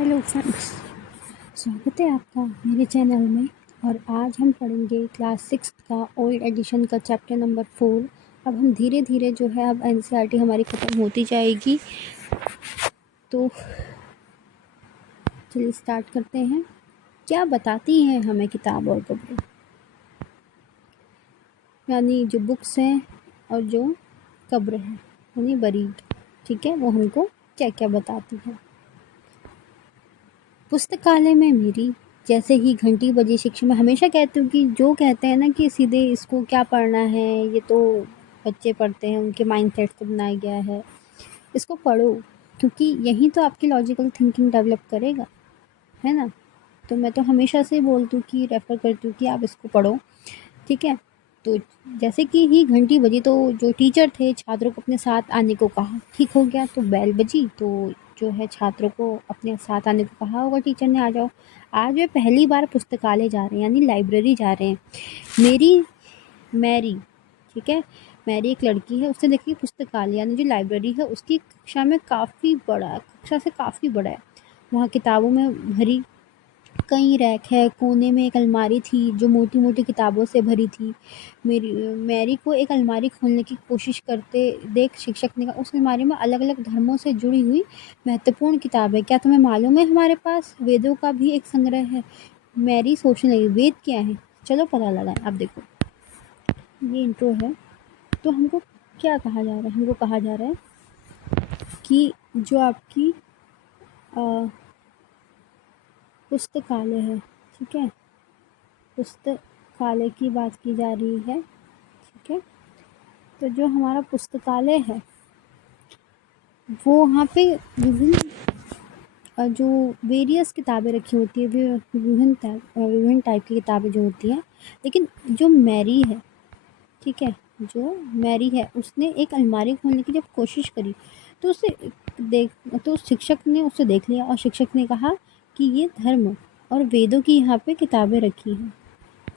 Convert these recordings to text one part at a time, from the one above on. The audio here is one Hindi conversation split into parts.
हेलो फ्रेंड्स, स्वागत है आपका मेरे चैनल में। और आज हम पढ़ेंगे क्लास 6 का ओल्ड एडिशन का चैप्टर नंबर 4। अब हम धीरे धीरे जो है अब एनसीईआरटी हमारी ख़त्म होती जाएगी, तो चलिए स्टार्ट करते हैं। क्या बताती हैं हमें किताब और कब्र, यानी जो बुक्स हैं और जो कब्र है यानी बरीड, ठीक है, वो हमको क्या क्या बताती है। पुस्तकालय में मेरी जैसे ही घंटी बजी शिक्षक, मैं हमेशा कहती हूँ कि जो कहते हैं ना कि सीधे इसको क्या पढ़ना है, ये तो बच्चे पढ़ते हैं, उनके माइंडसेट से बनाया गया है, इसको पढ़ो क्योंकि यही तो आपकी लॉजिकल थिंकिंग डेवलप करेगा, है ना। तो मैं तो हमेशा से बोलती हूँ कि रेफ़र करती हूँ कि आप इसको पढ़ो, ठीक है। तो जैसे कि ही घंटी बजी तो जो टीचर थे छात्रों को अपने साथ आने को कहा, ठीक हो गया। तो बेल बजी तो जो है छात्रों को अपने साथ आने को कहा होगा टीचर ने, आ जाओ। आज वे पहली बार पुस्तकालय जा रहे हैं यानी लाइब्रेरी जा रहे हैं। मैरी, ठीक है, मैरी एक लड़की है, उसने देखी पुस्तकालय यानी जो लाइब्रेरी है उसकी कक्षा में काफ़ी बड़ा, कक्षा से काफ़ी बड़ा है। वहाँ किताबों में भरी कई रैक है, कोने में एक अलमारी थी जो मोटी मोटी किताबों से भरी थी। मैरी को एक अलमारी खोलने की कोशिश करते देख शिक्षक ने कहा, उस अलमारी में अलग अलग धर्मों से जुड़ी हुई महत्वपूर्ण किताबें, क्या तुम्हें मालूम है हमारे पास वेदों का भी एक संग्रह है। मैरी सोचने लगी, वेद क्या है, चलो पता लगा। अब देखो ये इंट्रो है, तो हमको क्या कहा जा रहा है, हमको कहा जा रहा है कि जो आपकी पुस्तकालय है, ठीक है, पुस्तकालय की बात की जा रही है, ठीक है। तो जो हमारा पुस्तकालय है वो वहाँ पे विभिन्न जो वेरियस किताबें रखी होती है, विभिन्न टाइप की किताबें जो होती हैं। लेकिन जो मैरी है, ठीक है, जो मैरी है उसने एक अलमारी खोलने की जब कोशिश करी तो उसे तो शिक्षक ने उसे देख लिया और शिक्षक ने कहा कि ये धर्म और वेदों की यहाँ पे किताबें रखी हैं,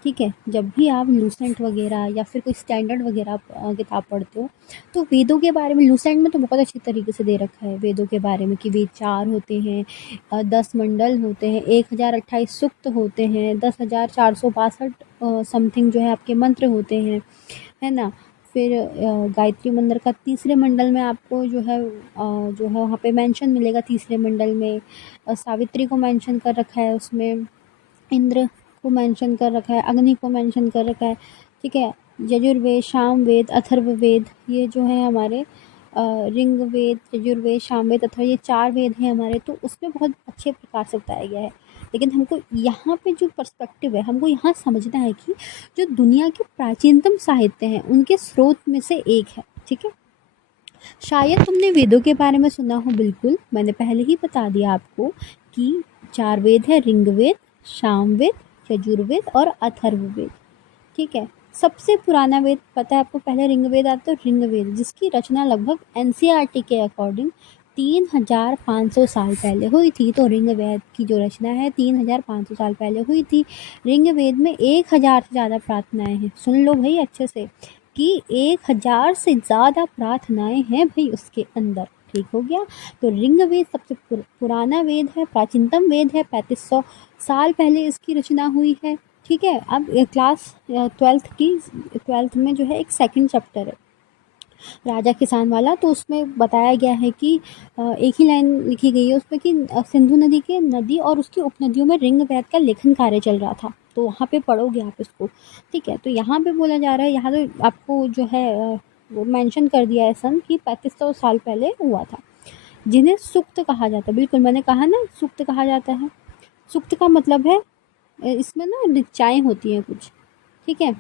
ठीक है। जब भी आप लूसेंट वगैरह या फिर कोई स्टैंडर्ड वगैरह किताब पढ़ते हो तो वेदों के बारे में, लूसेंट में तो बहुत अच्छी तरीके से दे रखा है वेदों के बारे में कि वेद 4 होते हैं, 10 मंडल होते हैं, 1028 सूक्त होते हैं, 10,462 समथिंग जो है आपके मंत्र होते हैं, है ना। फिर गायत्री मंत्र का तीसरे मंडल में आपको जो है वहाँ पे मेंशन मिलेगा। तीसरे मंडल में सावित्री को मेंशन कर रखा है, उसमें इंद्र को मेंशन कर रखा है, अग्नि को मेंशन कर रखा है, ठीक है। यजुर्वेद, सामवेद, अथर्ववेद, ये जो है हमारे ऋग्वेद, यजुर्वेद, सामवेद, अथर्व, ये 4 वेद हैं हमारे। तो उसमें बहुत अच्छे प्रकार से बताया गया है। लेकिन हमको यहाँ पे जो पर्सपेक्टिव है, हमको यहाँ समझना है कि जो दुनिया के प्राचीनतम साहित्य हैं उनके स्रोत में से एक है, ठीक है। शायद तुमने वेदों के बारे में सुना हो, बिल्कुल, मैंने पहले ही बता दिया आपको कि 4 वेद है, ऋग्वेद, सामवेद, यजुर्वेद और अथर्ववेद, ठीक है। सबसे पुराना वेद पता है आपको, पहले ऋग्वेद आता है, ऋग्वेद जिसकी रचना लगभग एनसीईआरटी के अकॉर्डिंग 3500 साल पहले हुई थी। तो ऋग्वेद की जो रचना है 3500 साल पहले हुई थी। ऋग्वेद में 1000 से ज़्यादा प्रार्थनाएं हैं, सुन लो भाई अच्छे से, कि 1000 से ज़्यादा प्रार्थनाएं हैं भाई उसके अंदर, ठीक हो गया। तो ऋग्वेद सबसे पुराना वेद है, प्राचीनतम वेद है, 3500 साल पहले इसकी रचना हुई है, ठीक है। अब क्लास 12th में जो है एक सेकंड चैप्टर है राजा किसान वाला, तो उसमें बताया गया है कि एक ही लाइन लिखी गई है उसमें कि सिंधु नदी के नदी और उसकी उपनदियों में ऋग्वेद का लेखन कार्य चल रहा था। तो वहाँ पे पढ़ोगे आप इसको, ठीक है। तो यहाँ पे बोला जा रहा है, यहाँ तो आपको जो है वो मेंशन कर दिया है सन कि 3500 साल पहले हुआ था, जिन्हें सूक्त कहा जाता है। बिल्कुल मैंने कहा ना, सूक्त कहा जाता है। सूक्त का मतलब है इसमें ना ऋचाएँ होती हैं कुछ, ठीक है।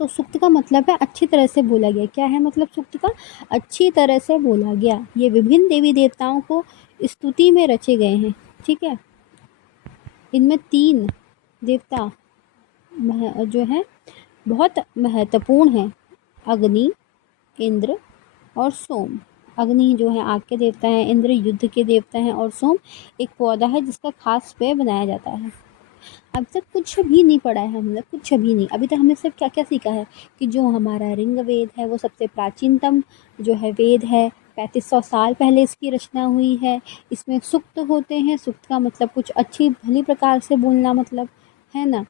तो सूक्त का मतलब है अच्छी तरह से बोला गया। क्या है मतलब सूक्त का? अच्छी तरह से बोला गया। ये विभिन्न देवी देवताओं को स्तुति में रचे गए हैं, ठीक है। इनमें 3 देवता जो हैं बहुत महत्वपूर्ण हैं, अग्नि, इंद्र और सोम। अग्नि जो है आग के देवता हैं, इंद्र युद्ध के देवता हैं और सोम एक पौधा है जिसका खास पेय बनाया जाता है। अब तक कुछ भी नहीं पढ़ा है हमने, कुछ भी नहीं। अभी तक हमने सिर्फ क्या क्या सीखा है कि जो हमारा ऋग्वेद है वो सबसे प्राचीनतम जो है वेद है, 3500 साल पहले इसकी रचना हुई है। इसमें सूक्त होते हैं, सूक्त का मतलब कुछ अच्छी भली प्रकार से बोलना मतलब, है ना।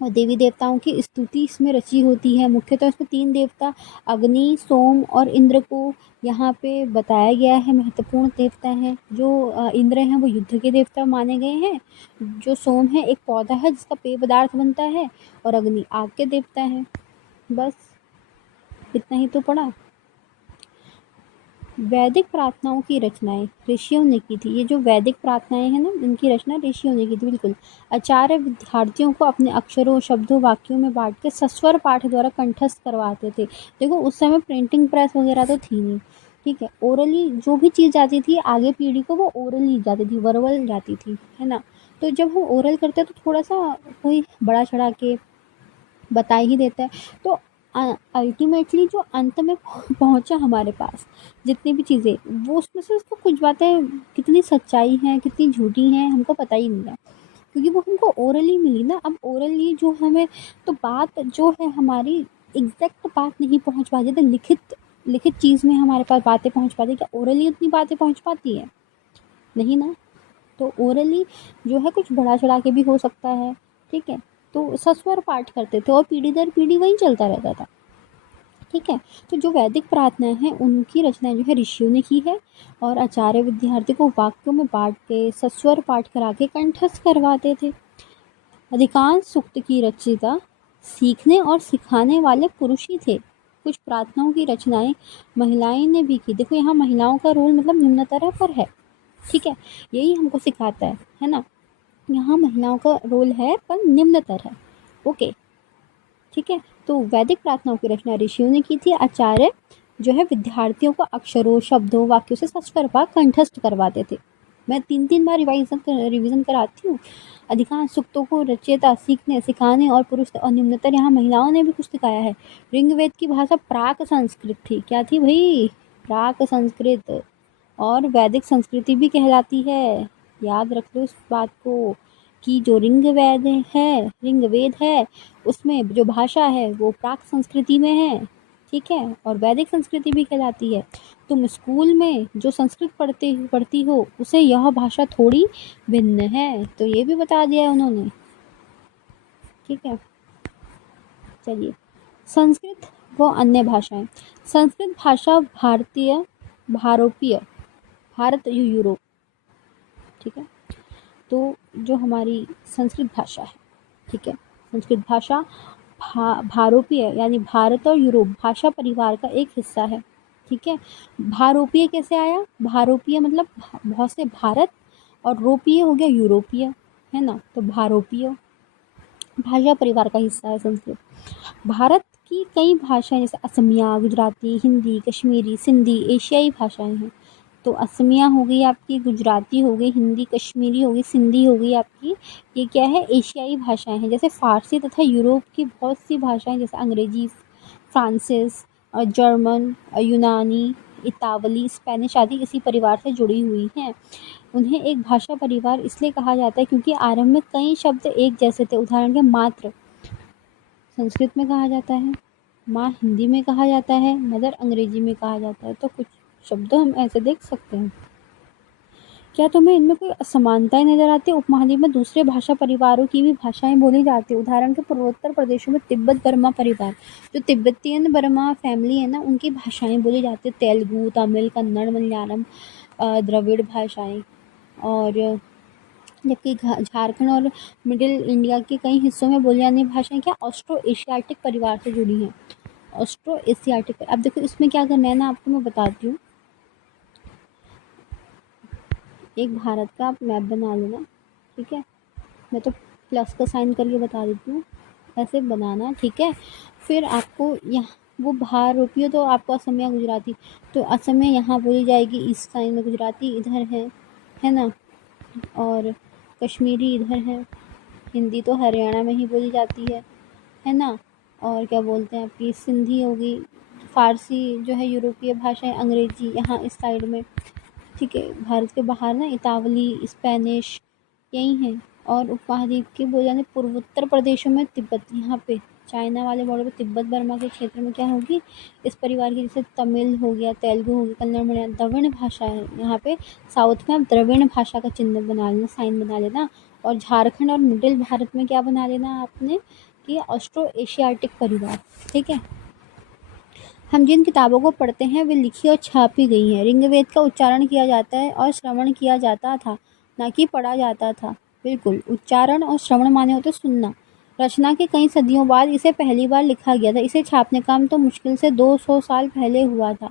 और देवी देवताओं की स्तुति इसमें रची होती है। मुख्यतः इसमें 3 देवता अग्नि, सोम और इंद्र को यहाँ पे बताया गया है, महत्वपूर्ण देवता हैं। जो इंद्र हैं वो युद्ध के देवता माने गए हैं। जो सोम है एक पौधा है जिसका पेय पदार्थ बनता है, और अग्नि आग के देवता हैं। बस इतना ही तो पढ़ा। वैदिक प्रार्थनाओं की रचनाएं ऋषियों ने की थी। ये जो वैदिक प्रार्थनाएं हैं ना, इनकी रचना ऋषियों ने की थी, बिल्कुल। आचार्य विद्यार्थियों को अपने अक्षरों, शब्दों, वाक्यों में बांट के सस्वर पाठ द्वारा कंठस्थ करवाते थे। देखो उस समय प्रिंटिंग प्रेस वगैरह तो थी नहीं, ठीक है। ओरली जो भी चीज़ जाती थी आगे पीढ़ी को, वो ओरली जाती थी, वर्बल जाती थी, है ना। तो जब हम ओरल करते हैं तो थोड़ा सा कोई बड़ा चढ़ा के बता ही देता है। तो अल्टीमेटली जो अंत में पहुंचा हमारे पास जितनी भी चीज़ें, वो उसमें से उसको कुछ बातें कितनी सच्चाई हैं कितनी झूठी हैं हमको पता ही नहीं है, क्योंकि वो हमको ओरली मिली ना। अब ओरली जो हमें, तो बात जो है हमारी एग्जैक्ट बात नहीं पहुंच पाती। तो लिखित लिखित चीज़ में हमारे पास बातें पहुंच पाती, क्या ओरली उतनी बातें पहुंच पाती है? नहीं ना। तो ओरली जो है कुछ बढ़ा चढ़ा के भी हो सकता है, ठीक है। तो सस्वर पाठ करते थे और पीढ़ी दर पीढ़ी वही चलता रहता था, ठीक है। तो जो वैदिक प्रार्थनाएं हैं उनकी रचना जो है ऋषियों ने की है, और आचार्य विद्यार्थी को वाक्यों में बांट के सस्वर पाठ करा के कंठस्थ करवाते थे। अधिकांश सूक्त की रचयिता सीखने और सिखाने वाले पुरुष ही थे। कुछ प्रार्थनाओं की रचनाएं महिलाएं ने भी की। देखो यहाँ महिलाओं का रोल मतलब निम्नतर पर है, ठीक है। यही हमको सिखाता है ना। यहाँ महिलाओं का रोल है पर निम्नतर है, ओके, ठीक है। तो वैदिक प्रार्थनाओं की रचना ऋषियों ने की थी। आचार्य जो है विद्यार्थियों को अक्षरों, शब्दों, वाक्यों से सस्वर पाठ कंठस्थ करवाते थे। मैं 3 बार रिवीजन कराती हूँ। अधिकांश सूक्तों को रचयिता सीखने, सिखाने और पुरुष और निम्नतर यहाँ महिलाओं ने भी कुछ सिखाया है। ऋग्वेद की भाषा प्राक संस्कृत थी। क्या थी भाई? प्राक संस्कृत। और वैदिक संस्कृति भी कहलाती है। याद रख लो इस बात को कि जो ऋग्वेद है उसमें जो भाषा है वो प्राक संस्कृति में है, ठीक है। और वैदिक संस्कृति भी कहलाती है। तुम स्कूल में जो संस्कृत पढ़ती हो उसे यह भाषा थोड़ी भिन्न है, तो ये भी बता दिया है उन्होंने, ठीक है। चलिए, संस्कृत व अन्य भाषाएं। संस्कृत भाषा भारत यूरोप, ठीक है। तो जो हमारी संस्कृत भाषा है, ठीक है, संस्कृत भाषा भारोपीय यानी भारत और यूरोप भाषा परिवार का एक हिस्सा है, ठीक है। भारोपीय कैसे आया? भारोपीय मतलब बहुत से भारत, और रोपीय हो गया यूरोपीय, है ना। तो भारोपीय भाषा परिवार का हिस्सा है संस्कृत। भारत की कई भाषाएं जैसे असमिया, गुजराती, हिंदी, कश्मीरी, सिंधी एशियाई भाषाएं हैं। तो असमिया हो गई आपकी, गुजराती हो गई, हिंदी, कश्मीरी हो गई, सिंधी हो गई आपकी। ये क्या है? एशियाई भाषाएं हैं। जैसे फारसी तथा यूरोप की बहुत सी भाषाएं जैसे अंग्रेजी, फ्रांसिस, जर्मन, यूनानी, इतावली, स्पेनिश आदि इसी परिवार से जुड़ी हुई हैं। उन्हें एक भाषा परिवार इसलिए कहा जाता है क्योंकि आरंभ में कई शब्द एक जैसे थे। उदाहरण के मात्र संस्कृत में कहा जाता है, माँ हिंदी में कहा जाता है, मदर अंग्रेजी में कहा जाता है। तो कुछ शब्द हम ऐसे देख सकते हैं। क्या तुम्हें इनमें कोई असमानताएं नजर आती है? उपमहाद्वीप में दूसरे भाषा परिवारों की भी भाषाएं बोली जाती है। उदाहरण के पूर्वोत्तर प्रदेशों में तिब्बत बर्मा परिवार, जो तिब्बतियन बर्मा फैमिली है ना, उनकी भाषाएं बोली जाती है। तेलुगु, तमिल, कन्नड़, मलयालम, द्रविड़ भाषाएं। और जबकि झारखंड और मिडिल इंडिया के कई हिस्सों में बोली जाने वाली भाषाएं क्या ऑस्ट्रो एशियाटिक परिवार से जुड़ी हैं। Austro Asiatic. अब देखो इसमें क्या करना है ना, आपको मैं बताती हूँ। एक भारत का आप मैप बना लेना, ठीक है। मैं तो प्लस का साइन करके बता देती हूँ, ऐसे बनाना, ठीक है। फिर आपको यहाँ वो भारोपीय, तो आपको असमिया, गुजराती, तो असमिया यहाँ बोली जाएगी इस साइन में, गुजराती इधर है ना। और कश्मीरी इधर है, हिंदी तो हरियाणा में ही बोली जाती है ना। और क्या बोलते हैं आपकी सिंधी होगी, फ़ारसी जो है यूरोपीय भाषाएं, अंग्रेजी यहाँ इस साइड में, ठीक है। भारत के बाहर ना इतावली, स्पेनिश यही हैं। और उपमहाद्वीप के बोले जाने पूर्वोत्तर प्रदेशों में तिब्बत यहाँ पे, चाइना वाले बॉर्डर पे तिब्बत बर्मा के क्षेत्र में क्या होगी, इस परिवार की, जैसे तमिल हो गया, तेलुगु हो गया, कन्नड़, मलयालम, द्रविड़ भाषा है यहाँ पे। साउथ में आप द्रविड़ भाषा का चिन्ह बना लेना, साइन बना लेना। और झारखंड और मिडिल भारत में क्या बना लेना आपने कि ऑस्ट्रो एशियाटिक परिवार। ठीक है। हम जिन किताबों को पढ़ते हैं वे लिखी और छापी गई हैं। ऋग्वेद का उच्चारण किया जाता है और श्रवण किया जाता था, ना कि पढ़ा जाता था। बिल्कुल, उच्चारण और श्रवण माने होते सुनना। रचना के कई सदियों बाद इसे पहली बार लिखा गया था। इसे छापने का काम तो मुश्किल से 200 साल पहले हुआ था।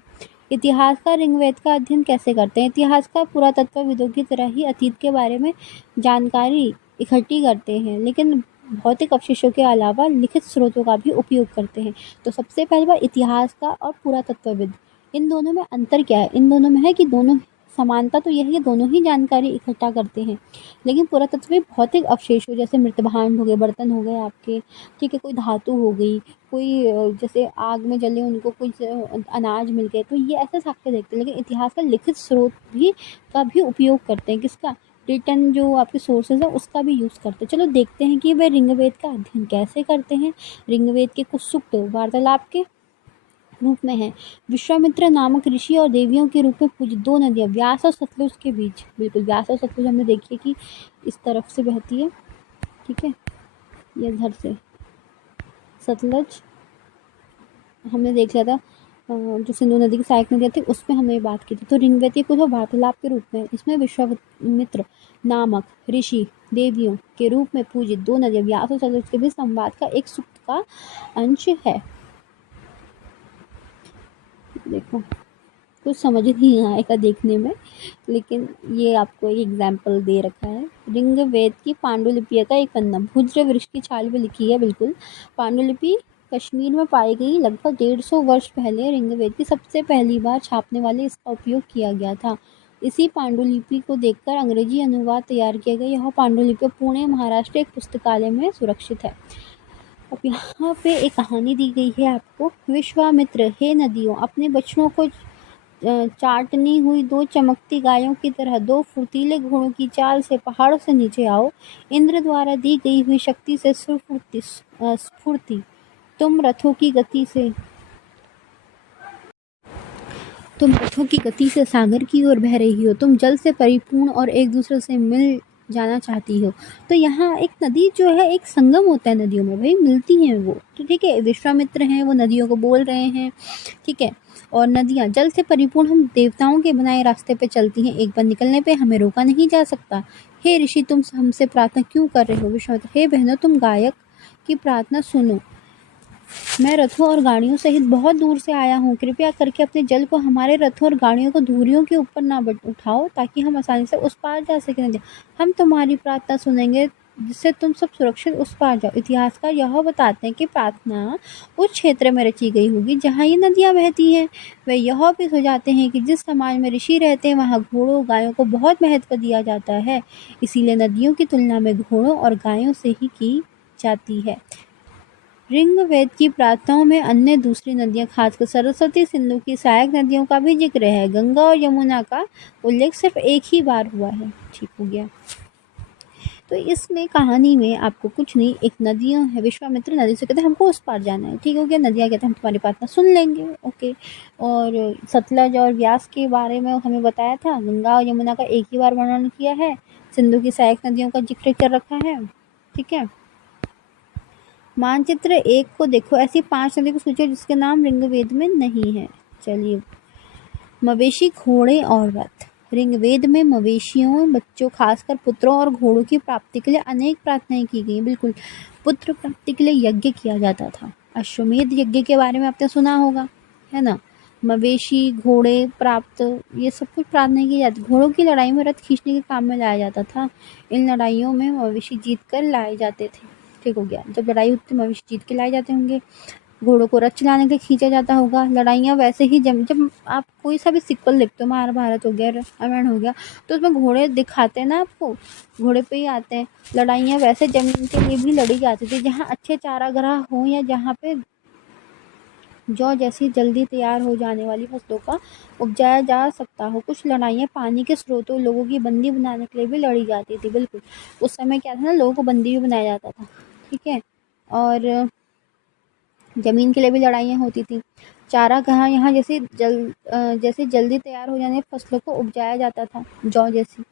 इतिहासकार ऋग्वेद का अध्ययन कैसे करते हैं? इतिहासकार पुरातत्वविदों की तरह ही अतीत के बारे में जानकारी इकट्ठी करते हैं, लेकिन भौतिक अवशेषों के अलावा लिखित स्रोतों का भी उपयोग करते हैं। तो सबसे पहली बार इतिहासकार और पुरातत्वविद, इन दोनों में अंतर क्या है? इन दोनों में है कि दोनों, समानता तो यही है, दोनों ही जानकारी इकट्ठा करते हैं। लेकिन पुरातत्वविद भौतिक अवशेषों, जैसे मृतभांड हो गए, बर्तन हो गए आपके, ठीक है, कोई धातु हो गई, कोई जैसे आग में जले उनको कुछ अनाज मिल गए, तो ये ऐसे साक्ष्य देखते हैं। लेकिन इतिहास का लिखित स्रोत भी का भी उपयोग करते हैं। किसका? रिटन जो आपके सोर्सेज है उसका भी यूज़ करते हैं। चलो देखते हैं कि वे ऋग्वेद का अध्ययन कैसे करते हैं। ऋग्वेद के कुछ सूक्त वार्तालाप के रूप में है। विश्वामित्र नामक ऋषि और देवियों के रूप में पूजित दो नदियाँ व्यास और सतलुज के बीच, बिल्कुल व्यास और सतलुज हमने देखी कि इस तरफ से बहती है, ठीक है, ये इधर से सतलुज हमने देख लिया था। जो सिंधु नदी की सहायक नदी थी उसमें हमने बात की थी। तो ऋग्वेद के कुछ वार्तालाप के रूप में, इसमें विश्वामित्र नामक ऋषि देवियों के रूप में पूजित दो नदियाँ व्यास और सतलुज के बीच संवाद का एक सूक्त का अंश है। देखो, कुछ समझ नहीं आएगा देखने में, लेकिन ये आपको एक एग्जाम्पल दे रखा है। ऋग्वेद की पांडुलिपि का एक पन्ना भुज्र वृक्ष की छाल पे लिखी है। बिल्कुल, पांडुलिपि कश्मीर में पाई गई। लगभग 150 वर्ष पहले ऋग्वेद की सबसे पहली बार छापने वाले इसका उपयोग किया गया था। इसी पांडुलिपि को देखकर अंग्रेजी अनुवाद तैयार किया गया। यह पांडुलिपि पुणे महाराष्ट्र एक पुस्तकालय में सुरक्षित है। अब यहाँ पे एक कहानी दी गई है आपको। विश्वामित्र, हे नदियों, अपने बच्चों को चाटनी हुई दो चमकती गायों की तरह दो फुर्तीले घोड़ों की चाल से पहाड़ों से नीचे आओ। इंद्र द्वारा दी गई हुई शक्ति से स्फूर्ति तुम रथों की गति से सागर की ओर बह रही हो। तुम जल से परिपूर्ण और एक दूसरे से मिल जाना चाहती हो। तो यहाँ एक नदी जो है, एक संगम होता है नदियों में, भाई मिलती हैं वो, तो ठीक है। विश्वामित्र हैं, वो नदियों को बोल रहे हैं, ठीक है। और नदियाँ जल से परिपूर्ण, हम देवताओं के बनाए रास्ते पे चलती हैं, एक बार निकलने पे हमें रोका नहीं जा सकता। हे ऋषि, तुम हमसे प्रार्थना क्यों कर रहे हो? विश्वामित्र, हे बहनों, तुम गायक की प्रार्थना सुनो। मैं रथों और गाड़ियों सहित बहुत दूर से आया हूँ। कृपया करके अपने जल को हमारे रथों और गाड़ियों को धुरियों के ऊपर ना उठाओ, ताकि हम आसानी से उस पार जा सकें। हम तुम्हारी प्रार्थना सुनेंगे, जिससे तुम सब सुरक्षित उस पार जाओ। इतिहासकार यह बताते हैं कि प्रार्थना उस क्षेत्र में रची गई होगी जहाँ ये नदियाँ बहती हैं। वे यह भी सुझाते हैं कि जिस समाज में ऋषि रहते हैं वहाँ घोड़ों गायों को बहुत महत्व दिया जाता है, इसीलिए नदियों की तुलना में घोड़ों और गायों से ही की जाती है। ऋग्वेद की प्रार्थनाओं में अन्य दूसरी नदियाँ, खासकर सरस्वती, सिंधु की सहायक नदियों का भी जिक्र है। गंगा और यमुना का उल्लेख सिर्फ एक ही बार हुआ है। ठीक हो गया। तो इसमें कहानी में आपको कुछ नहीं, एक नदियाँ है, विश्वामित्र नदी से कहते हैं हमको उस पार जाना है, ठीक हो गया। नदियाँ कहते हैं हम तुम्हारी प्रार्थना सुन लेंगे, ओके। और सतलज और व्यास के बारे में हमें बताया था। गंगा और यमुना का एक ही बार वर्णन किया है। सिंधु की सहायक नदियों का जिक्र कर रखा है, ठीक है। मानचित्र 1 को देखो, ऐसी 5 नदियों को सोचो जिसके नाम ऋग्वेद में नहीं है। चलिए, मवेशी, घोड़े और रथ। ऋग्वेद में मवेशियों, बच्चों, खासकर पुत्रों और घोड़ों की प्राप्ति के लिए अनेक प्रार्थनाएं की गई। बिल्कुल, पुत्र प्राप्ति के लिए यज्ञ किया जाता था। अश्वमेध यज्ञ के बारे में आपने सुना होगा, है ना। मवेशी, घोड़े प्राप्त, ये सब कुछ प्रार्थना की जाती। घोड़ों की लड़ाई में रथ खींचने के काम में लाया जाता था। इन लड़ाइयों में मवेशी जीत कर लाए जाते थे। ठीक हो गया। जब लड़ाई होती मवेशी जीत के लाए जाते होंगे। घोड़ों को रथ चलाने के लिए खींचा जाता होगा। लड़ाइयाँ वैसे ही जब आप कोई सा भी सिक्वल देखते हो, महाभारत हो गया, रामायण हो गया, तो उसमें घोड़े दिखाते हैं ना आपको, घोड़े पे ही आते हैं। लड़ाइयाँ वैसे जमीन के लिए भी लड़ी जाती थी, जहाँ अच्छे चारागाह हो या जहाँ पे जौ जैसी जल्दी तैयार हो जाने वाली फसलों का उपजाया जा सकता हो। कुछ लड़ाइयाँ पानी के स्रोतों, लोगों की बंदी बनाने के लिए भी लड़ी जाती थी। बिल्कुल, उस समय क्या था ना, लोगों को बंदी भी बनाया जाता था, ठीक है। और ज़मीन के लिए भी लड़ाइयाँ होती थी। चारागाह यहाँ जैसे जल्दी तैयार हो जाने फसलों को उपजाया जाता था, जौ जैसी।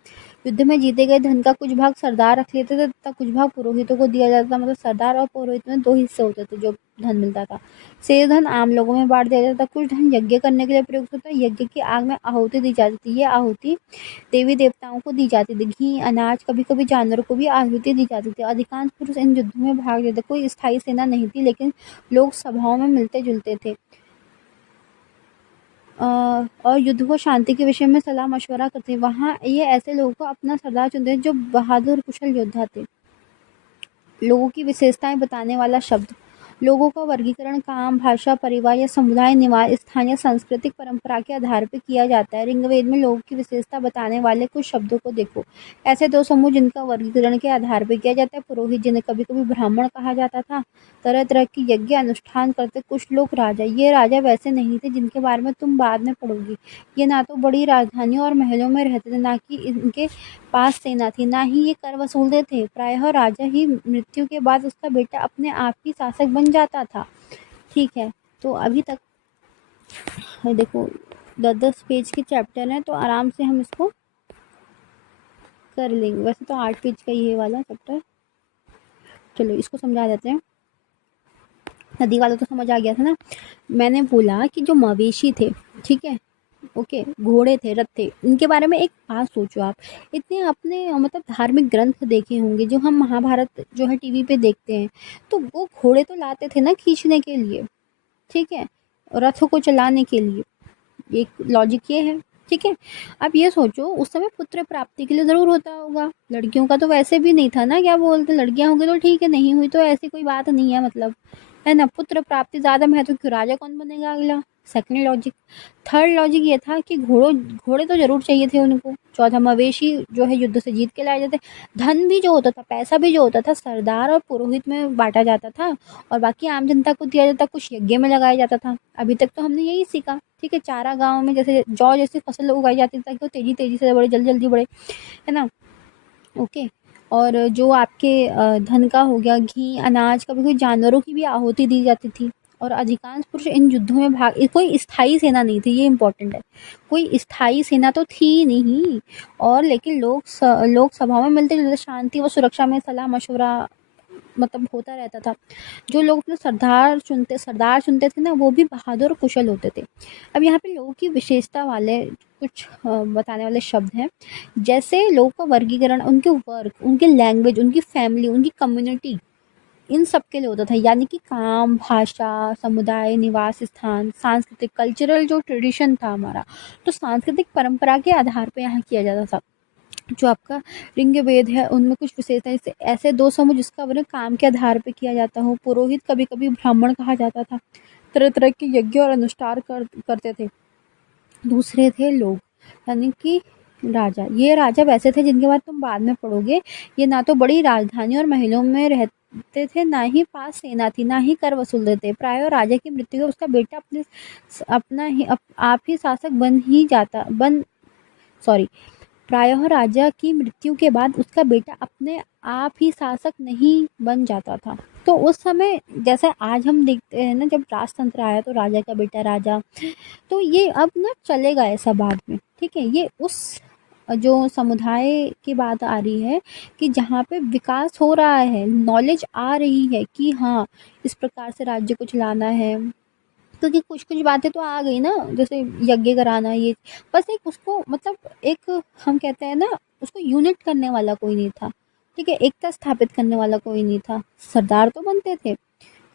युद्ध में जीते गए धन का कुछ भाग सरदार रख लेते थे तथा कुछ भाग पुरोहितों को दिया जाता था। मतलब सरदार और पुरोहित में 2 हिस्से होते थे जो धन मिलता था। शेष धन आम लोगों में बाँट दिया जाता था। कुछ धन यज्ञ करने के लिए प्रयुक्त होता है। यज्ञ की आग में आहुति दी जाती थी। ये आहुति देवी-देवताओं को दी जाती थी। घी, अनाज, कभी-कभी जानवरों को भी आहुति दी जाती थी। अधिकांश पुरुष इन युद्धों में भाग लेते। कोई स्थायी सेना नहीं थी, लेकिन लोग सभाओं में मिलते-जुलते थे। और युद्ध को शांति के विषय में सलाह-मशवरा करते हैं। वहाँ ये ऐसे लोगों को अपना सरदार चुनते हैं जो बहादुर कुशल योद्धा थे। लोगों की विशेषताएं बताने वाला शब्द। लोगों का वर्गीकरण काम, भाषा, परिवार या समुदाय, निवास स्थान या सांस्कृतिक परंपरा के आधार पर किया जाता है। ऋग्वेद में लोगों की विशेषता बताने वाले कुछ शब्दों को देखो। ऐसे 2 समूह जिनका वर्गीकरण के आधार पर किया जाता है। पुरोहित, जिन्हें कभी-कभी ब्राह्मण कहा जाता था, तरह-तरह के यज्ञ अनुष्ठान करते। कुछ लोग राजा। ये राजा वैसे नहीं थे जिनके बारे में तुम बाद में पढ़ोगी। ये ना तो बड़ी राजधानियों और महलों में रहते थे, ना कि इनके पास सेना थी, ना ही ये कर वसूलते थे। प्रायः राजा ही मृत्यु के बाद उसका बेटा अपने आप ही शासक बन जाता था। ठीक है, तो अभी तक देखो 10-10 पेज के चैप्टर हैं, तो आराम से हम इसको कर लेंगे। वैसे तो 8 पेज का ही है वाला चैप्टर। चलो इसको समझा देते हैं। नदी वाला तो समझ आ गया था ना। मैंने बोला कि जो मवेशी थे, ठीक है, ओके, घोड़े थे, रथ थे, इनके बारे में एक बात सोचो आप। इतने आपने मतलब धार्मिक ग्रंथ देखे होंगे, जो हम महाभारत जो है टीवी पे देखते हैं, तो वो घोड़े तो लाते थे ना खींचने के लिए, ठीक है, रथों को चलाने के लिए। एक लॉजिक ये है, ठीक है। अब ये सोचो उस समय पुत्र प्राप्ति के लिए ज़रूर होता होगा। लड़कियों का तो वैसे भी नहीं था ना, क्या बोलते, लड़कियां होंगी तो ठीक है, नहीं हुई तो ऐसी कोई बात नहीं है, मतलब है ना। पुत्र प्राप्ति ज़्यादा महत्व क्यों, राजा कौन बनेगा अगला। Second logic. थर्ड लॉजिक ये था कि घोड़े तो ज़रूर चाहिए थे उनको। चौथा, मवेशी जो है युद्ध से जीत के लाए जाते। धन भी जो होता था, पैसा भी जो होता था, सरदार और पुरोहित में बांटा जाता था और बाकी आम जनता को दिया जाता, कुछ यज्ञ में लगाया जाता था। अभी तक तो हमने यही सीखा, ठीक है। चारा गाँव में जैसे जौ जैसी फसल उगाई जाती थी ताकि वो तेज़ी से बढ़े, जल्दी बढ़े, है ना। ओके। और जो आपके धन का हो गया, घी, अनाज, कभी-कभी जानवरों की भी आहुति दी जाती थी। और अधिकांश पुरुष इन युद्धों में कोई स्थायी सेना नहीं थी, ये इम्पोर्टेंट है। कोई स्थायी सेना तो थी नहीं, और लेकिन लोग सभाओं में मिलते-जुलते, शांति व सुरक्षा में सलाह-मशवरा मतलब होता रहता था। जो लोग अपने सरदार चुनते थे ना, वो भी बहादुर और कुशल होते थे। अब यहाँ पे लोगों की विशेषता वाले कुछ बताने वाले शब्द हैं। जैसे लोगों का वर्गीकरण उनके वर्क, उनकी लैंग्वेज, उनकी फैमिली, उनकी कम्युनिटी, इन सब के लिए होता था। यानी कि काम, भाषा, समुदाय, निवास स्थान, सांस्कृतिक कल्चरल जो ट्रेडिशन था हमारा, तो सांस्कृतिक परंपरा के आधार पे यहाँ किया जाता था। जो आपका ऋग्वेद है उनमें कुछ विशेषताएं, जैसे ऐसे 2 समूह जिसका वर्णन काम के आधार पे किया जाता हो। पुरोहित कभी-कभी ब्राह्मण कहा जाता था, तरह-तरह के यज्ञ और अनुष्ठान करते थे। दूसरे थे लोग, यानी कि राजा। ये राजा वैसे थे जिनके बारे तुम बाद में पढ़ोगे। ये ना तो बड़ी राजधानी और महलों में रहते थे, ना ही पास सेना थी, ना ही कर वसूलते थे। प्रायः राजा की मृत्यु के उसका बेटा आप ही शासक बन सॉरी प्रायः राजा की मृत्यु के बाद उसका बेटा अपने आप ही शासक नहीं बन जाता था। तो उस समय जैसे आज हम देखते हैं ना, जब राजतंत्र आया तो राजा का बेटा राजा, तो ये अब ना चलेगा ऐसा बाद में, ठीक है। ये उस जो समुदाय की बात आ रही है कि जहाँ पे विकास हो रहा है, नॉलेज आ रही है कि हाँ इस प्रकार से राज्य को चलाना है। क्योंकि कुछ-कुछ बातें तो आ गई ना, जैसे यज्ञ कराना, ये बस एक उसको मतलब एक हम कहते हैं ना, उसको यूनिट करने वाला कोई नहीं था, ठीक है, एकता स्थापित करने वाला कोई नहीं था। सरदार तो बनते थे,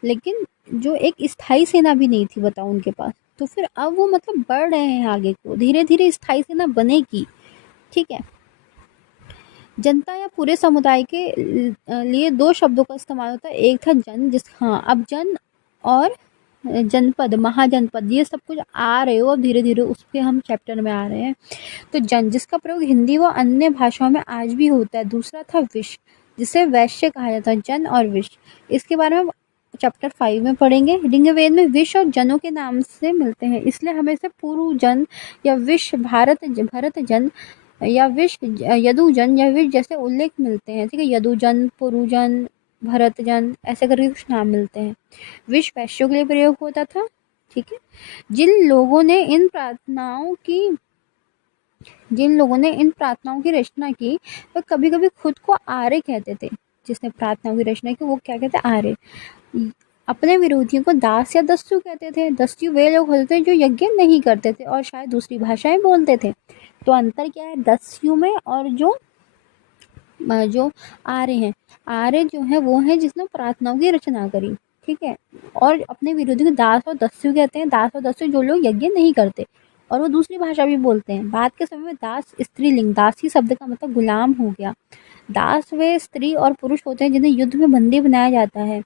लेकिन जो एक स्थायी सेना भी नहीं थी बताओ उनके पास। तो फिर अब वो मतलब बढ़ रहे हैं आगे को, धीरे-धीरे स्थायी सेना बनेगी, ठीक है। जनता या पूरे समुदाय के लिए 2 शब्दों का इस्तेमाल होता है। एक था जन, अब जन और जनपद, महाजनपद, ये सब कुछ आ रहे हो अब धीरे-धीरे, उसके हम चैप्टर में आ रहे हैं। तो जन, जिसका प्रयोग हिंदी व अन्य भाषाओं में आज भी होता है। दूसरा था विश्व, जिसे वैश्य कहा जाता है, जन और विश्व। इसके बारे में हम चैप्टर 5 में पढ़ेंगे। ऋग्वेद में विश्व और जनों के नाम से मिलते हैं, इसलिए हमें इसे पूर्व जन या विश्व, भरत जन या विश्व, यदुजन या विश्व जैसे उल्लेख मिलते हैं, ठीक है। यदुजन, पुरुजन, भरतजन, ऐसे करके कुछ नाम मिलते हैं। विश्व वैश्यों के लिए प्रयोग होता था। ठीक है। जिन लोगों ने इन प्रार्थनाओं की रचना की वह कभी कभी खुद को आर्य कहते थे। जिसने प्रार्थनाओं की रचना की वो क्या कहते हैं? आर्य। अपने विरोधियों को दास या दस्यु कहते थे। दस्यु वे लोग होते थे जो यज्ञ नहीं करते थे और शायद दूसरी भाषाएं बोलते थे। तो अंतर क्या है दस्यु में और जो आर्य हैं? आर्य जो है वो है जिसने प्रार्थनाओं की रचना करी। ठीक है। और अपने विरोधी को दास और दस्यु कहते हैं। दास और दस्यु जो लोग यज्ञ नहीं करते और वो दूसरी भाषा भी बोलते हैं। बाद के समय में दास स्त्रीलिंग, दासी शब्द का मतलब गुलाम हो गया। दास वे स्त्री और पुरुष होते हैं जिन्हें युद्ध में बंदी बनाया जाता है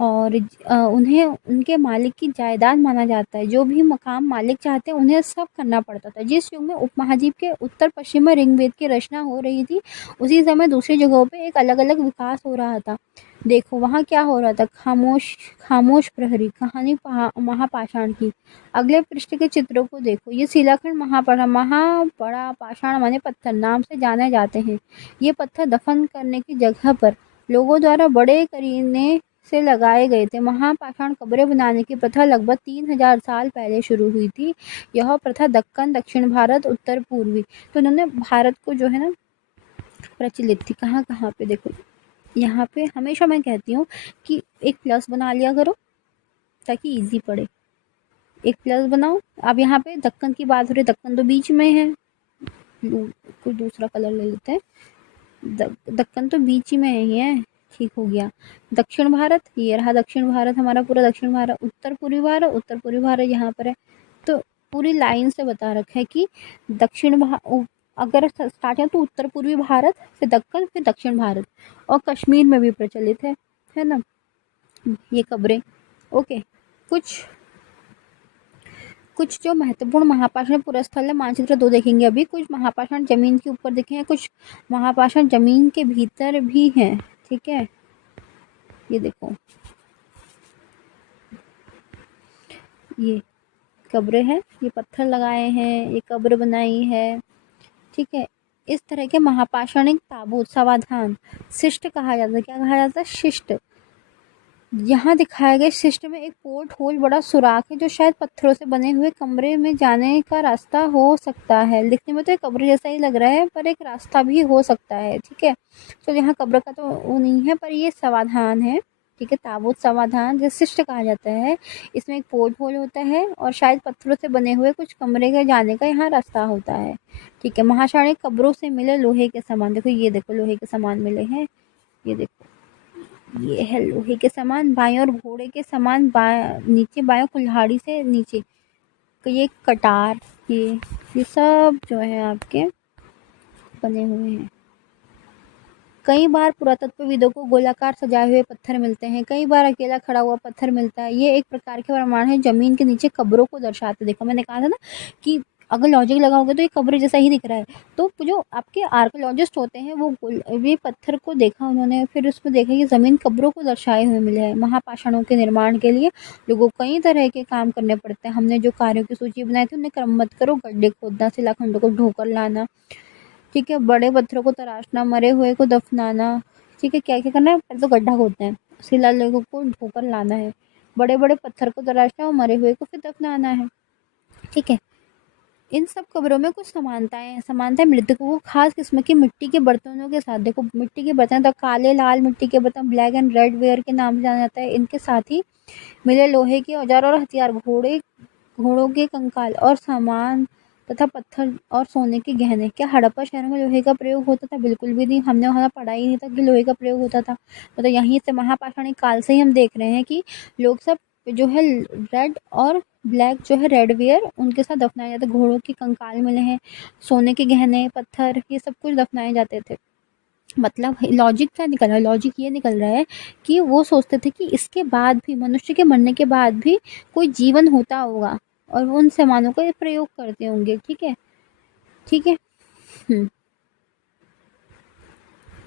और उन्हें उनके मालिक की जायदाद माना जाता है। जो भी मकाम मालिक चाहते हैं उन्हें सब करना पड़ता था। जिस युग में उपमहाद्वीप के उत्तर पश्चिम में ऋग्वेद की रचना हो रही थी उसी समय दूसरी जगहों पे एक अलग अलग विकास हो रहा था। देखो वहाँ क्या हो रहा था। खामोश खामोश प्रहरी कहानी महापाषाण की। अगले पृष्ठ के चित्रों को देखो। ये शिलाखंड महापड़ा पाषाण माने पत्थर नाम से जाने जाते हैं। ये पत्थर दफन करने की जगह पर लोगों द्वारा बड़े करीने से लगाए गए थे। महापाषाण कब्रें बनाने की प्रथा लगभग 3000 साल पहले शुरू हुई थी। यह प्रथा दक्कन, दक्षिण भारत, उत्तर पूर्वी, तो उन्होंने भारत को जो है ना प्रचलित थी। कहाँ कहाँ पे देखो। यहाँ पे हमेशा मैं कहती हूँ कि एक प्लस बना लिया करो ताकि इजी पड़े। एक प्लस बनाओ। अब यहाँ पे दक्कन की बात हो रही है, दक्कन तो बीच में है। कोई दूसरा कलर ले लेते हैं। दक्कन तो बीच ही में ही है। ठीक हो गया। दक्षिण भारत, ये रहा दक्षिण भारत हमारा पूरा दक्षिण भारत। उत्तर पूर्वी भारत यहाँ पर है। तो पूरी लाइन से बता रखा है कि अगर स्टार्ट है तो उत्तर पूर्वी भारत, फिर दक्कन, फिर दक्षिण भारत, और कश्मीर में भी प्रचलित है ना ये कब्रें। ओके। कुछ कुछ जो महत्वपूर्ण महापाषाण पुरस्थल मानचित्र 2 देखेंगे अभी। कुछ महापाषाण जमीन के ऊपर दिखे हैं, कुछ महापाषाण जमीन के भीतर भी हैं। ठीक है। ये देखो ये कब्रें हैं, ये पत्थर लगाए हैं, ये कब्र बनाई है। ठीक है। इस तरह के महापाषाणिक ताबूत समाधान शिष्ट कहा जाता है। क्या कहा जाता है? शिष्ट। यहाँ दिखाए गए शिष्ट में एक पोर्ट होल बड़ा सुराख है जो शायद पत्थरों से बने हुए कमरे में जाने का रास्ता हो सकता है। दिखने में तो एक कब्र जैसा ही लग रहा है पर एक रास्ता भी हो सकता है। ठीक है। तो यहाँ कब्र का तो वो नहीं है पर ये समाधान है। ठीक है। ताबूत समाधान जिसे शिष्ट कहा जाता है। इसमें एक पोर्ट होल होता है और शायद पत्थरों से बने हुए कुछ कमरे के जाने का यहाँ रास्ता होता है। ठीक है। महाशाणी कब्रों से मिले लोहे के सामान। देखो ये देखो लोहे के सामान मिले हैं। ये देखो ये है लोहे के सामान। बाएं और घोड़े के सामान नीचे बाएं कुल्हाड़ी से नीचे ये कटार, ये सब जो है आपके बने हुए हैं। कई बार पुरातत्वविदों को गोलाकार सजाए हुए पत्थर मिलते हैं, कई बार अकेला खड़ा हुआ पत्थर मिलता है। ये एक प्रकार के प्रमाण है जमीन के नीचे कब्रों को दर्शाते। देखो मैंने कहा था ना कि अगर लॉजिक लगाओगे तो ये कब्र जैसा ही दिख रहा है। तो जो आपके आर्कोलॉजिस्ट होते हैं वो ये पत्थर को देखा उन्होंने, फिर उसमें देखा कि जमीन कब्रों को दर्शाए हुए मिले हैं। महापाषाणों के निर्माण के लिए लोगों को कई तरह के काम करने पड़ते हैं। हमने जो कार्यों की सूची बनाई थी उन्हें क्रमबद्ध करो। गड्ढे खोदना, शिलाखंडों को ढोकर लाना। ठीक है। बड़े पत्थरों को तराशना, मरे हुए को दफनाना। ठीक है। क्या क्या करना है? पहले तो गड्ढा खोदना है, शिलालेखों को ढोकर लाना है, बड़े बड़े पत्थर को तराशना और मरे हुए को फिर दफनाना है। ठीक है। इन सब कब्रों में कुछ समानताएं हैं। समानताएं मृतकों को खास किस्म की मिट्टी के बर्तनों के साथ। देखो मिट्टी के बर्तन तो काले लाल मिट्टी के बर्तन ब्लैक एंड रेड वेयर के नाम से जाना जाता है। इनके साथ ही मिले लोहे के औजार और हथियार, घोड़ों के कंकाल और सामान तथा पत्थर और सोने के गहने। क्या हड़प्पा शहर में लोहे का प्रयोग होता था? बिल्कुल भी नहीं। हमने वहाँ पढ़ा ही नहीं था कि लोहे का प्रयोग होता था। मतलब यहीं से महापाषाणी काल से ही हम देख रहे हैं कि लोग सब जो है रेड और ब्लैक जो है रेड वेयर उनके साथ दफनाए जाते। घोड़ों के कंकाल मिले हैं, सोने के गहने, पत्थर, ये सब कुछ दफनाए जाते थे। मतलब लॉजिक क्या निकल रहा है? लॉजिक ये निकल रहा है कि वो सोचते थे कि इसके बाद भी, मनुष्य के मरने के बाद भी कोई जीवन होता होगा और वो उन सामानों का प्रयोग करते होंगे। ठीक है। ठीक है।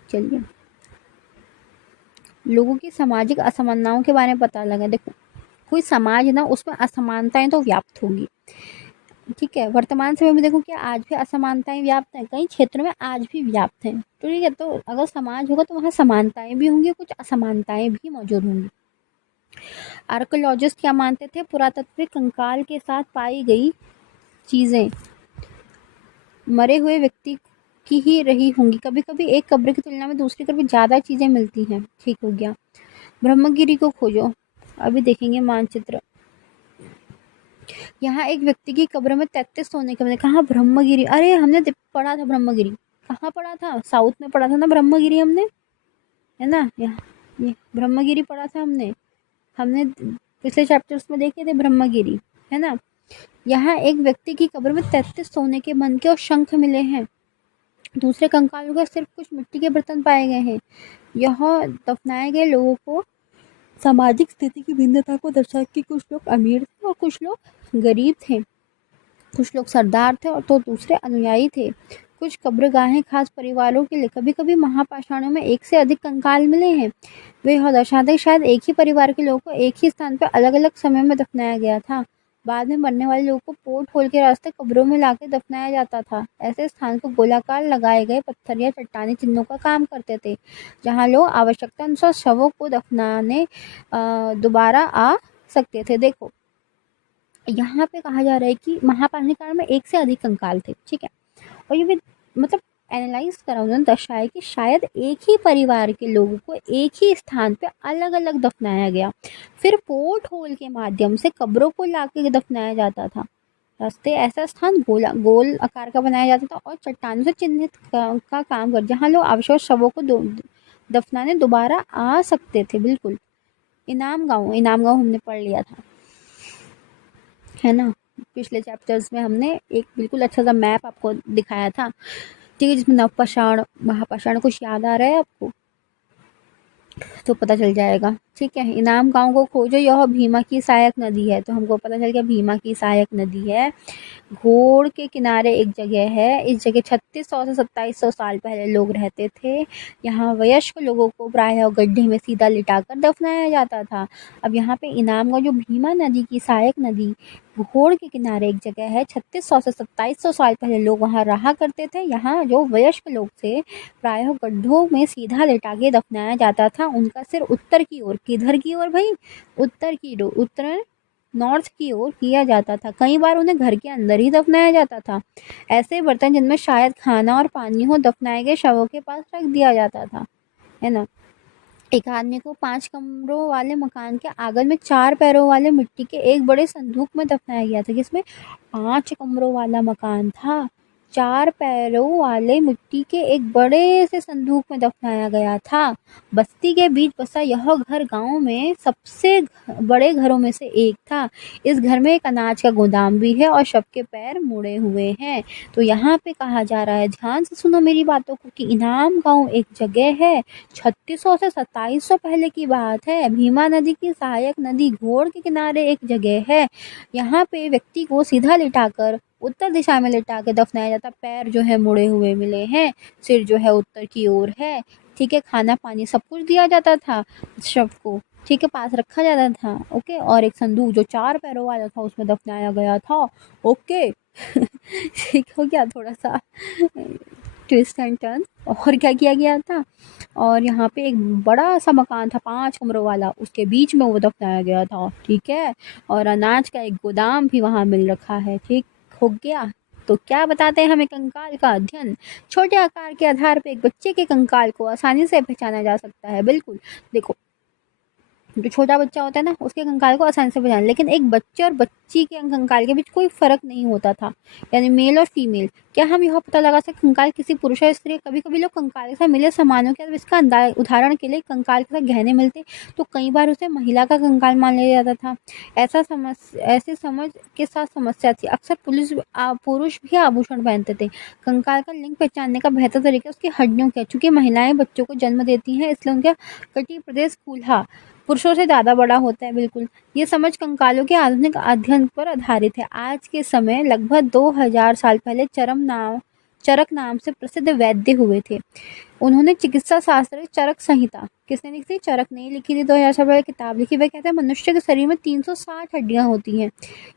चलिए लोगों की सामाजिक असमानताओं के बारे में पता लगा। देखो कोई समाज ना उसमें असमानताएं तो व्याप्त होगी। ठीक है, वर्तमान समय में देखो कि आज भी असमानताएं व्याप्त हैं, कई क्षेत्रों में आज भी व्याप्त हैं। तो ठीक है, तो अगर समाज होगा तो वहाँ समानताएं भी होंगी, कुछ असमानताएं भी मौजूद होंगी। आर्कोलॉजिस्ट क्या मानते थे? पुरातात्विक कंकाल के साथ पाई गई चीजें मरे हुए व्यक्ति की ही रही होंगी। कभी कभी एक कब्र की तुलना में दूसरी कब्र ज्यादा चीजें मिलती हैं। ठीक हो गया। ब्रह्मगिरी को खोजो, अभी देखेंगे मानचित्र। यहाँ एक व्यक्ति की कब्र में 33 सोने के, मैंने कहा ब्रह्मगिरी, अरे हमने पढ़ा था ब्रह्मगिरी, कहाँ पढ़ा था? साउथ में पढ़ा था ना ब्रह्मगिरी हमने, है ना। ये ब्रह्मगिरी पढ़ा था हमने हमने पिछले चैप्टर्स में देखे थे ब्रह्मगिरी, है ना। यहाँ एक व्यक्ति की कब्र में 33 सोने के मनके और शंख मिले हैं। दूसरे कंकालों का सिर्फ कुछ मिट्टी के बर्तन पाए गए हैं। यह दफनाए गए लोगों को सामाजिक स्थिति की भिन्नता को दर्शाता कि कुछ लोग अमीर थे और कुछ लोग गरीब थे, कुछ लोग सरदार थे और तो दूसरे अनुयायी थे। कुछ कब्रगाहें खास परिवारों के लिए, कभी कभी महापाषाणों में एक से अधिक कंकाल मिले हैं। वे यह दर्शाते हैं शायद एक ही परिवार के लोगों को एक ही स्थान पर अलग अलग समय में दफनाया गया था। बाद में मरने वाले लोगों को पोर्ट होल के रास्ते कब्रों में लाकर दफनाया जाता था। ऐसे स्थान को गोलाकार लगाए गए पत्थर या चट्टानी चिन्हों का काम करते थे, जहाँ लोग आवश्यकता अनुसार शवों को दफनाने दोबारा आ सकते थे। देखो यहाँ पे कहा जा रहा है कि महापाषाण काल में एक से अधिक कंकाल थे, ठीक है। और ये भी मतलब एनालाइज करा उन्होंने, दर्शाया कि शायद एक ही परिवार के लोगों को एक ही स्थान पे अलग अलग दफनाया गया, फिर पोर्ट होल के माध्यम से कब्रों को लाके दफनाया जाता था। रास्ते ऐसा स्थान गोल आकार का बनाया जाता था और चट्टानों से चिन्हित का काम कर, जहाँ लोग आवश्यक शवों को दफनाने दोबारा आ सकते थे। बिल्कुल। इनाम गांव हमने पढ़ लिया था, है ना। पिछले चैप्टर्स में हमने एक बिल्कुल अच्छा सा मैप आपको दिखाया था, ठीक है, जिसमें नवपाषाण महापाषाण कुछ याद आ रहा है आपको तो पता चल जाएगा। ठीक है, इनाम गांव को खोजो, यह भीमा की सहायक नदी है, तो हमको पता चल गया भीमा की सहायक नदी है। घोड़ के किनारे एक जगह है, इस जगह 3600 से 2700 साल पहले लोग रहते थे। यहाँ वयस्क लोगों को प्रायः गड्ढे में सीधा लिटाकर दफनाया जाता था। अब यहाँ पे इनाम गांव जो भीमा नदी की सहायक नदी घोड़ के किनारे एक जगह है, 3600 से 2700 साल पहले लोग वहाँ रहा करते थे। यहाँ जो वयस्क लोग थे प्रायः गड्ढों में सीधा लिटा के दफनाया जाता था। उनका सिर उत्तर की ओर, किधर की ओर भाई? उत्तर की ओर, उत्तर नॉर्थ की ओर किया जाता था। कई बार उन्हें घर के अंदर ही दफनाया जाता था। ऐसे बर्तन जिनमें शायद खाना और पानी हो दफनाए गए शवों के पास रख दिया जाता था, है ना। एक आदमी को 5 कमरों वाले मकान के आंगन में 4 पैरों वाले मिट्टी के एक बड़े संदूक में दफनाया गया था। जिसमें 5 कमरों वाला मकान था, 4 पैरों वाले मिट्टी के एक बड़े से संदूक में दफनाया गया था। बस्ती के बीच बसा यह घर गांव में सबसे बड़े घरों में से एक था। इस घर में एक अनाज का गोदाम भी है और शव के पैर मुड़े हुए हैं। तो यहाँ पे कहा जा रहा है, ध्यान से सुनो मेरी बातों को, कि इनाम गांव एक जगह है, 3600 से 2700 पहले की बात है। भीमा नदी की सहायक नदी घोड़ के किनारे एक जगह है। यहाँ पे व्यक्ति को सीधा लिटाकर उत्तर दिशा में लिटा के दफनाया जाता। पैर जो है मुड़े हुए मिले हैं, सिर जो है उत्तर की ओर है, ठीक है। खाना पानी सब कुछ दिया जाता था शव को, ठीक है, पास रखा जाता था, ओके। और एक संदूक जो 4 पैरों वाला था उसमें दफनाया गया था, ओके। ठीक हो गया, थोड़ा सा ट्विस्ट एंड टर्न। और क्या किया गया था? और यहाँ पे एक बड़ा सा मकान था 5 कमरों वाला, उसके बीच में वो दफनाया गया था, ठीक है। और अनाज का एक गोदाम भी वहाँ मिल रखा है, ठीक हो गया। तो क्या बताते हैं हमें कंकाल का अध्ययन? छोटे आकार के आधार पर एक बच्चे के कंकाल को आसानी से पहचाना जा सकता है। बिल्कुल। देखो, जो छोटा बच्चा होता है ना, उसके कंकाल को आसानी से पहचान, लेकिन एक बच्चे और बच्ची के कंकाल के बीच कोई फर्क नहीं होता था, यानी मेल और फीमेल। क्या हम यह पता लगा सकते कंकाल किसी पुरुष या स्त्री? कभी कभी लोग कंकाल के साथ मिले सामानों के, इसका उदाहरण के लिए कंकाल के साथ गहने मिलते तो कई बार उसे महिला का कंकाल मान लिया जाता था। ऐसी समझ के साथ समस्या थी। अक्सर पुरुष भी आभूषण पहनते थे। कंकाल का लिंग पहचानने का बेहतर तरीका उसकी हड्डियों का, चूंकि महिलाएं बच्चों को जन्म देती हैं इसलिए उनका कटी प्रदेश कूल्हा पुरुषों से ज़्यादा बड़ा होता है। बिल्कुल। ये समझ कंकालों के आधुनिक अध्ययन पर आधारित है। आज के समय लगभग 2000 साल पहले चरक नाम से प्रसिद्ध वैद्य हुए थे। उन्होंने चिकित्सा शास्त्र चरक संहिता, किसने लिखी थी? चरक ने लिखी थी। 2000 में किताब लिखी। वह कहते हैं मनुष्य के शरीर में 360 हड्डियां होती हैं।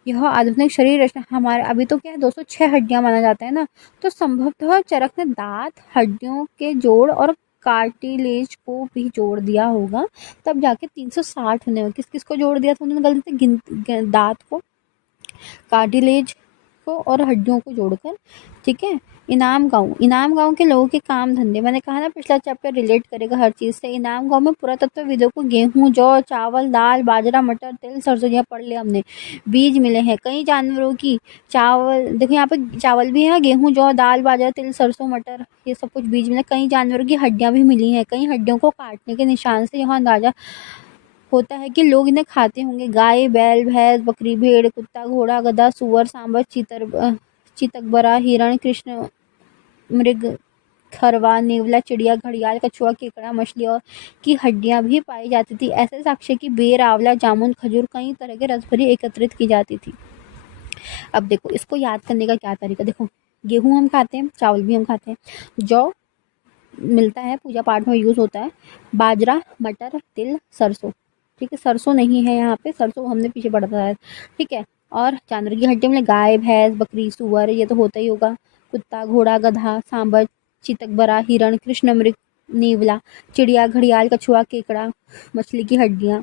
यह आधुनिक शरीर रचना हमारे अभी तो क्या है 206 हड्डियां माना जाता है ना, तो संभवतः चरक ने दांत, हड्डियों के जोड़ और कार्टिलेज को भी जोड़ दिया होगा, तब जाके 360 होने। किस किस को जोड़ दिया था उन्होंने गलती से? दांत को, कार्टिलेज को और हड्डियों को जोड़कर। ठीक है। इनाम गांव के लोगों के काम धंधे, मैंने कहा ना पिछला चैप्टर रिलेट करेगा हर चीज से। इनाम गांव में पुरातत्वविदों को गेहूं, जौ, चावल, दाल, बाजरा, मटर, तिल, सरसों, यहाँ पढ़ लिया हमने, बीज मिले हैं। कई जानवरों की चावल, देखो यहाँ पे चावल भी है, गेहूं, जौ, दाल, बाजरा, तिल, सरसों, मटर, ये सब कुछ बीज मिले। कई जानवरों की हड्डियां भी मिली हैं। कई हड्डियों को काटने के निशान से यहाँ अंदाजा होता है कि लोग इन्हें खाते होंगे। गाय, बैल, भैंस, बकरी, भेड़, कुत्ता, घोड़ा, गधा, सुअर, सांबर, चीतकबरा, हिरण, कृष्ण मृग, खरवा, नेवला, चिड़िया, घड़ियाल, कछुआ, केकड़ा, मछली और की हड्डियां भी पाई जाती थी। ऐसे साक्ष्य की बेर, आंवला, जामुन, खजूर, कई तरह के रस भरी एकत्रित की जाती थी। अब देखो इसको याद करने का क्या तरीका, देखो गेहूं हम खाते हैं, चावल भी हम खाते हैं, जौ मिलता है, पूजा पाठ में यूज होता है, बाजरा, मटर, तिल, सरसों। ठीक है, सरसों नहीं है यहाँ पे, सरसों हमने पीछे पढ़ा है। ठीक है। और जानवर की हड्डी में गाय, भैंस, बकरी, सुअर, ये तो होता ही होगा। कुत्ता, घोड़ा, गधा, सांबर, चितकबरा, हिरण, कृष्ण मृग, नेवला, चिड़िया, घड़ियाल, कछुआ, केकड़ा, मछली की हड्डियां।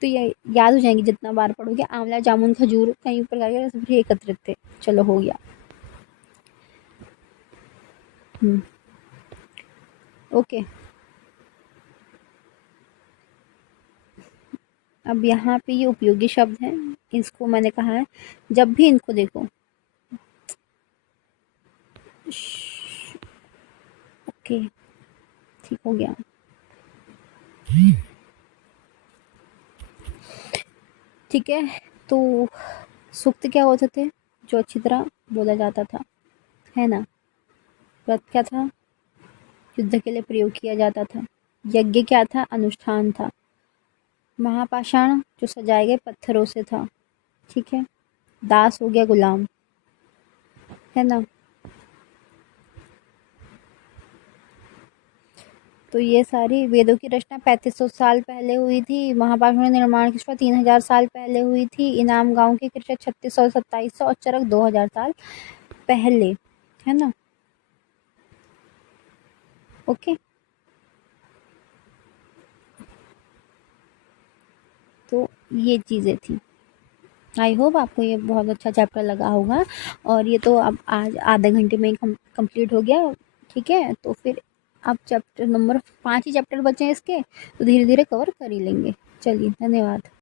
तो ये याद हो जाएंगी जितना बार पढ़ोगे। आंवला, जामुन, खजूर, कई प्रकार के रस एकत्रित थे। चलो हो गया। ओके। अब यहाँ पे ये उपयोगी शब्द हैं, इसको मैंने कहा है जब भी इनको देखो। ओके, ठीक हो गया। ठीक है। तो सूक्त क्या होते थे जो अच्छी तरह बोला जाता था, है ना? व्रत क्या था? युद्ध के लिए प्रयोग किया जाता था। यज्ञ क्या था? अनुष्ठान था। महापाषाण जो सजाए गए पत्थरों से था। ठीक है। दास हो गया गुलाम, है ना? तो ये सारी वेदों की रचना 3500 साल पहले हुई थी। महाभारत निर्माण की शुरुआत 3000 साल पहले हुई थी। इनाम गांव की कृषि 3600 2700 और चरक 2000 साल पहले, है ना? ओके। तो ये चीज़ें थी। आई होप आपको ये बहुत अच्छा चैप्टर लगा होगा। और ये तो अब आज आधे घंटे में कंप्लीट हो गया। ठीक है। तो फिर अब चैप्टर नंबर 5 ही चैप्टर बचे हैं इसके, तो धीरे धीरे कवर कर ही लेंगे। चलिए, धन्यवाद।